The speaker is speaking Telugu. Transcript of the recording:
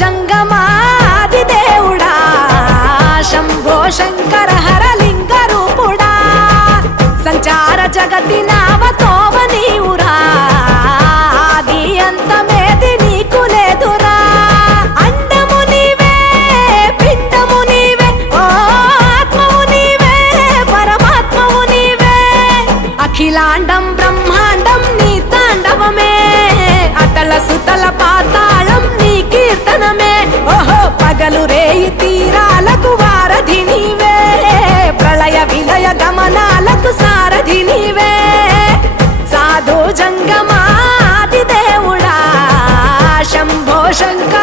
జంగమాది దేవుడా శంభో శంకర హరలింగ రూపుడా సంచార జగతి నావతోవ నీవురా ఆది అంతమేది నీకు లేదురా అండము నీవే పిండము నీవే ఓ ఆత్మవు నీవే పరమాత్మవు నీవే అఖిలాండం బ్రహ్మాండం నీ తాండవమే అతల సుతల పాతాళం నీ కీర్తనమే ఓహో పగలు రేయి తీరాలకు వారధి నీవే ప్రళయ విలయ గమనాలకు సారథి నీవే సాధు జంగమాది దేవుడా శంభో శంకర